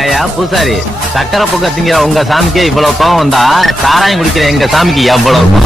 ஏயா பூசாரி, சக்கரை பொங்க திங்கிற உங்க சாமிக்கே இவ்வளவு கோவம் வந்தா சாராயம் குடிக்கிற எங்க சாமிக்கு எவ்வளவு